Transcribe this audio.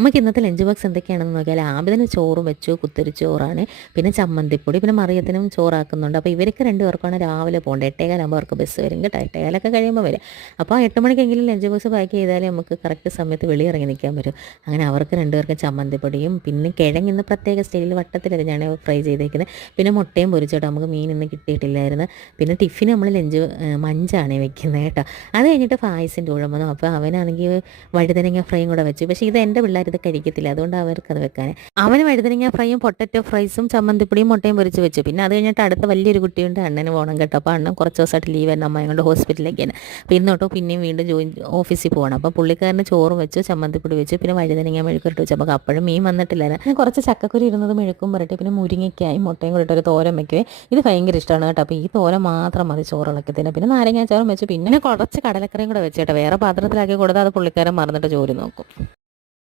നമുക്ക് ഇന്നത്തെ lunch box എന്തൊക്കെയാണെന്ന് നോക്കിയാൽ ആദ്യം ചോറും വെച്ചു, കുത്തരി ചോറാണ്, പിന്നെ ചമ്മന്തിപ്പൊടി, പിന്നെ മറിയത്തിനും ചോറാക്കുന്നുണ്ട്. അപ്പോൾ ഇവർക്ക് 2 പേർക്കാണ് രാവിലെ പോകേണ്ടത്. 8:15 അവർക്ക് ബസ് വരും കേട്ടോ. 8:15 കഴിയുമ്പോൾ വരും. അപ്പോൾ 8 മണിക്കെങ്കിലും ലഞ്ച് ബോക്സ് പാക്ക് ചെയ്താലേ നമുക്ക് കറക്റ്റ് സമയത്ത് വെളിയിറങ്ങി നിൽക്കാൻ പറ്റും. അങ്ങനെ അവർക്ക് 2 പേർക്കും ചമ്മന്തിപ്പൊടിയും പിന്നെ കിഴങ്ങ് ഇന്ന് പ്രത്യേക സ്റ്റൈലിൽ വട്ടത്തിലരിഞ്ഞാണ് ഫ്രൈ ചെയ്തേക്കുന്നത്. പിന്നെ മുട്ടയും പൊരിച്ചോട്ടോ, നമുക്ക് മീൻ ഇന്ന് കിട്ടിയിട്ടില്ലായിരുന്നു. പിന്നെ ടിഫിന് നമ്മൾ മഞ്ചാണ് വെക്കുന്നത് കേട്ടോ. അത് കഴിഞ്ഞിട്ട് പായസിൻ്റെ ഊഴം വന്നു. അപ്പോൾ അവനാണെങ്കിൽ വഴുതനങ്ങ ഫ്രൈയും കൂടെ വെച്ചു. പക്ഷേ ഇത് എൻ്റെ പിള്ളേർ ഇത് കഴിക്കത്തില്ല, അതുകൊണ്ട് അവർക്കത് വെക്കാൻ അവന് വഴുതനങ്ങ ഫ്രൈയും പൊട്ടറ്റോ ഫ്രൈസും ചമ്മന്തിപ്പൊടിയും മുട്ടയും പൊരിച്ച് വെച്ചു. പിന്നെ അത് കഴിഞ്ഞിട്ട് അടുത്ത വലിയൊരു കുട്ടിയുണ്ട്, അണ്ണന് പോകണം കേട്ടോ. അപ്പോൾ അണ്ണൻ കുറച്ച് ദിവസമായിട്ട് ലീവായിരുന്നു, അമ്മയും കൊണ്ട് ഹോസ്പിറ്റലിലേക്കാണ്. അപ്പോൾ ഇന്നോട്ടോ പിന്നെയും വീണ്ടും ഓഫീസിൽ പോകണം. അപ്പോൾ പുള്ളിക്കാരന് ചോറും വെച്ചു, ചമ്മന്തിപ്പൊടി വെച്ചു, പിന്നെ വഴുതനങ്ങ മെഴുക്കിട്ട് വെച്ചു. അപ്പോൾ അപ്പോഴും മീൻ വന്നിട്ടില്ലായിരുന്നു. ഞാൻ കുറച്ച് ചക്കക്കുരി ഇരുന്നത് മെഴുക്കും പുരട്ടി, പിന്നെ മുരിങ്ങയ്ക്കായി മുട്ടയും കൂടി ഇട്ടൊരു തോരൻ വെക്കുവേ. ഇത് ഭയങ്കര ഇഷ്ടമാണ് കേട്ടോ. അപ്പോൾ ഈ തോരൻ മാത്രം മതി ചോറിളക്കത്തിന്. പിന്നെ നാരങ്ങാച്ചാറും വെച്ചു, പിന്നെ കുറച്ച് കടലക്കറിയും കൂടെ വെച്ചേട്ടോ. വേറെ പാത്രത്തിലാക്കി കൊടുത്താൽ അത് പുള്ളിക്കാരൻ മറന്നിട്ട് ജോലി നോക്കും.